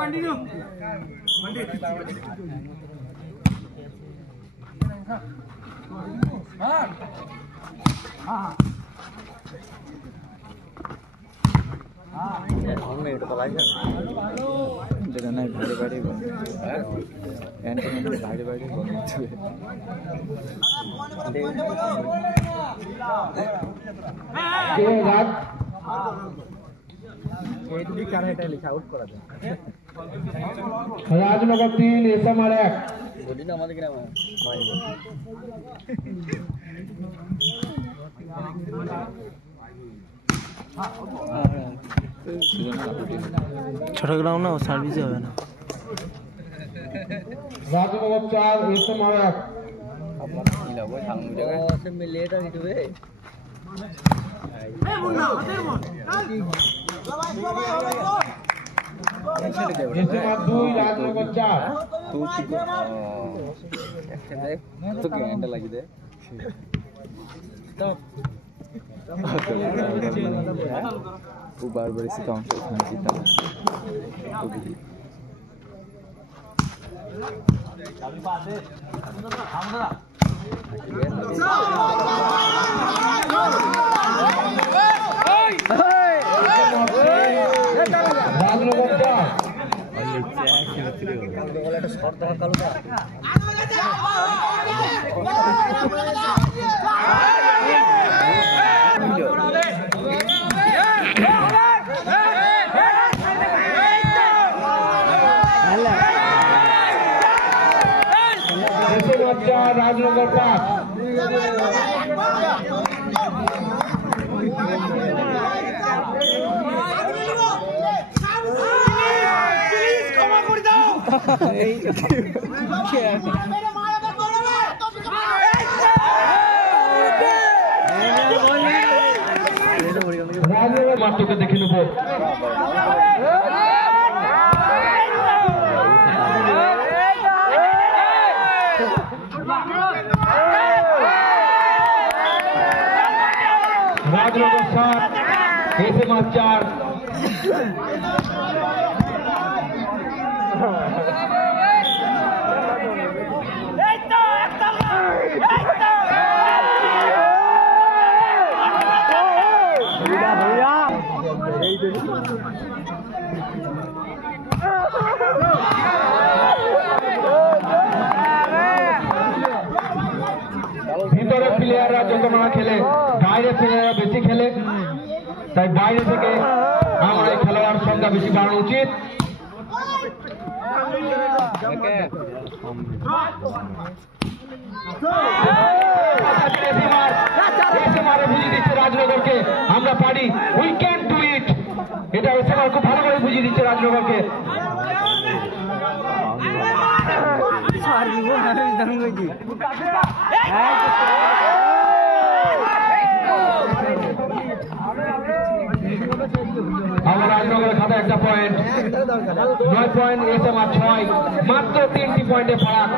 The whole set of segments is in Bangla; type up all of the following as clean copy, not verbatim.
कंटिन्यू রাজনগর 3 এসএমআর 1 বলি না আমাদের গ্রামে ছোট গ্রাউন্ড না সার্ভিসই হবে না। রাজনগর 4 এসএমআর 1 আপনার কি লাগবে সামনে জায়গায় সে মিলে এটা দিতে হবে এসএমআর 2 রাজনগর 4 তুই কি একটা দেখ তো কি হ্যান্ডেল লাগি দে वो बार-बार इसी काम को उठाने की था अभी बात है राजनगर 5 রাজনগর মাত্রকে দেখে নেব राजनगर 7 एसएमआर 4 ভিতরে প্লেয়াররা যত না খেলে বাইরে প্লেয়াররা বেশি খেলে তাই বাইরে থেকে আমরা এই খেলোয়াড় সংখ্যা বেশি বাড়ানো উচিত বুঝিয়ে দিচ্ছে রাজনগরকে আমরা পারি উই ক্যান ডু ইট এটা এসএমআর খুব ভালো করে বুঝিয়ে দিচ্ছে রাজনগরকে আমার রাজনগরের খাতায় একটা পয়েন্ট 9 পয়েন্ট এসএমআর 6 মাত্র 3টি পয়েন্টে ফারাক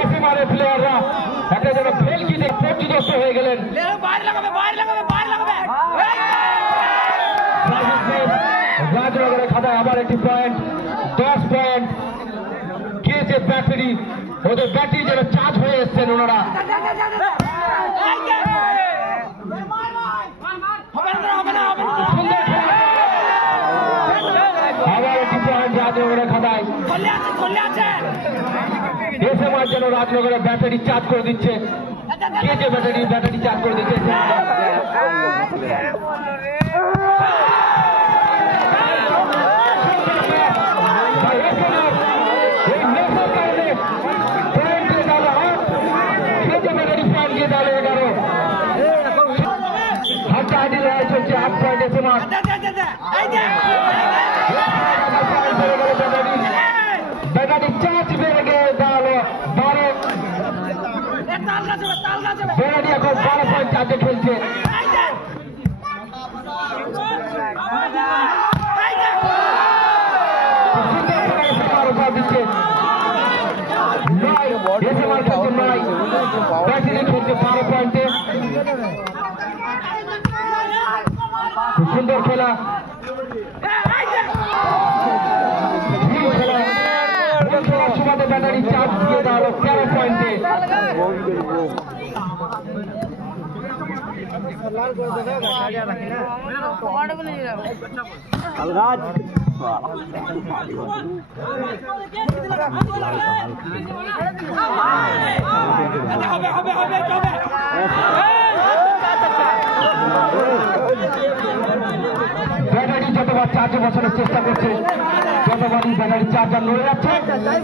এসএমআর প্লেয়াররা একটা যেন ফেল কি ক্ষতিগ্রস্ত হয়ে গেলেন রাজনগরের খাতায় আবার একটি পয়েন্ট 10 পয়েন্ট কেসে ব্যাটারি ওদের ব্যাটারি যেন চার্জ হয়ে এসছেন ওনারা আবার একটি পয়েন্ট রাজনগরের খাতায় এসএমআর যেন রাজনগরের ব্যাটারি চার্জ করে দিচ্ছে কে যে ব্যাটারি চার্জ করে দিচ্ছে লড়াই চলছে 8 পয়েন্ট এসে মার ব্যাটারি চার্জ বেড়ে গিয়ে দাঁড়ালো 12 ব্যাটারি এখন 12 পয়েন্ট চার্জে খেলছে দিচ্ছে 9 এসে মার খেলছে 9 ব্যাটারি খেলছে 12 পয়েন্টে খুব সুন্দর খেলা খেলার সুবাদে ব্যাটারি চার্জ দিয়ে দাঁড়ালো 13 পয়েন্টে ব্যাটারি যতবার চার্জে বসানোর চেষ্টা করছে যতবারই ব্যাটারি চার্জার নড়ে যাচ্ছে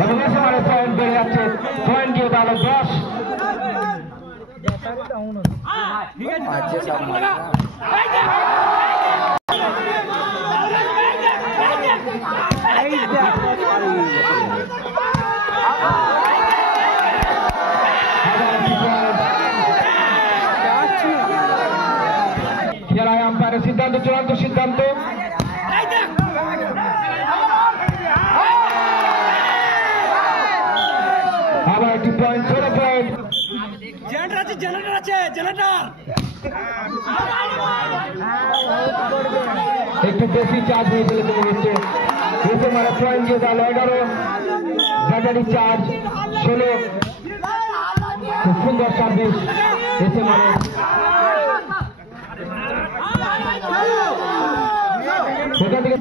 এবং এসে মানে পয়েন্ট বেড়ে যাচ্ছে পয়েন্ট দিয়ে দাঁড়ালো 10 খেলায় আম্পায়ারের সিদ্ধান্ত চূড়ান্ত সিদ্ধান্ত আবার একটি পয়েন্ট 16 পয়েন্ট একটু বেশি চার্জ হয়ে ফেলেছে মনে হচ্ছে এসে মানে পয়েন্ট দিয়ে দাঁড়ালো 11 ব্যাটারি চার্জ 16 খুব সুন্দর সার্ভিস এসে মানে সেখান থেকে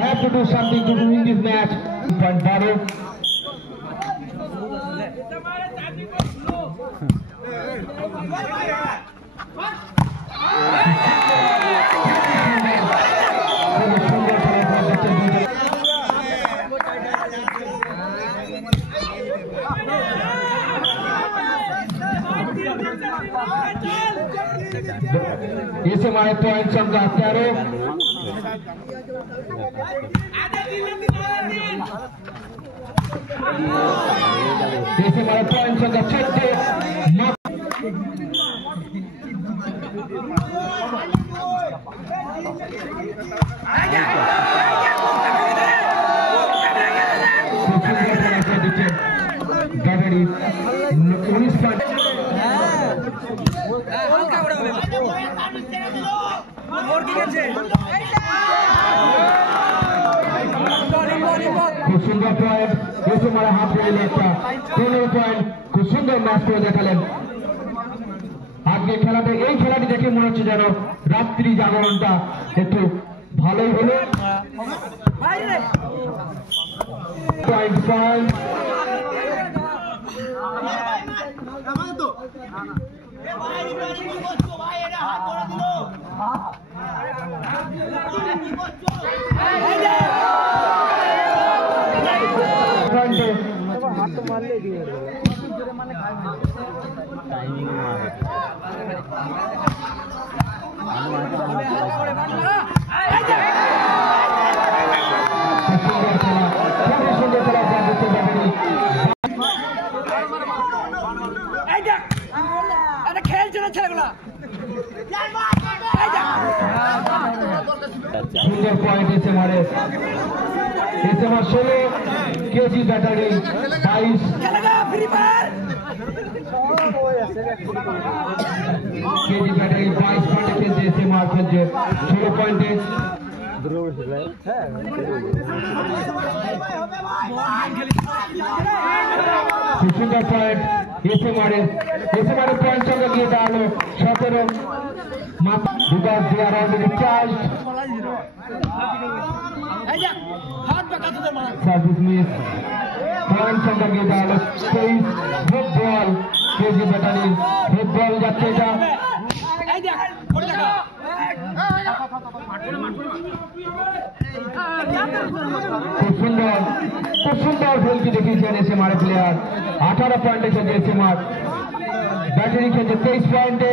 have to do something to win this match. Point Baru. इसे हमारे पॉइंट संख्या 13 इसे हमारे पॉइंट संख्या 14 गाड़ी 19 पॉइंट খুব সুন্দর পয়েন্ট এসে মারা হাফ রেলে একটা 15 পয়েন্ট খুব সুন্দর ম্যাচ করে দেখালেন আজকে খেলাতে এই খেলাটি দেখে মনে হচ্ছে যেন রাত্রি জাগরণটা একটু ভালোই হলো পয়েন্ট পয়েন্ট हाथ तो मार ले दिए टाइमिंग मारे खेल चलो ছেলেগুলা সুন্দর পয়েন্ট এসে মারে এসে মার 16 কেজি ব্যাটারি 22 কেজি ব্যাটারি 22 পয়েন্টে খেলছে এসে মার খেলছে 16 পয়েন্টে সুন্দর পয়েন্ট এসে মারে পয়েন্ট সঙ্গে গিয়ে দাঁড়ালো 17 because they are already charged. Service miss. Point from the gate, space, good ball. কেজি ব্যাটালির ফুটবল যাচ্ছে এটা খুব সুন্দর খেলতে দেখিয়েছেন এসে মারে প্লেয়ার 18 পয়েন্টে খেলছে এসে মাঠ ব্যাটারি খেলছে 23 পয়েন্টে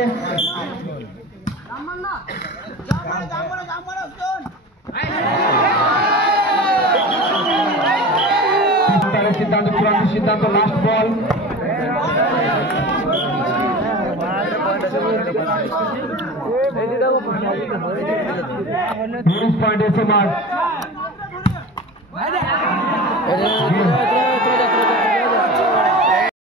সিদ্ধান্ত চূড়ান্ত সিদ্ধান্ত লাস্ট বল পয়েন্ট এসে মাঠ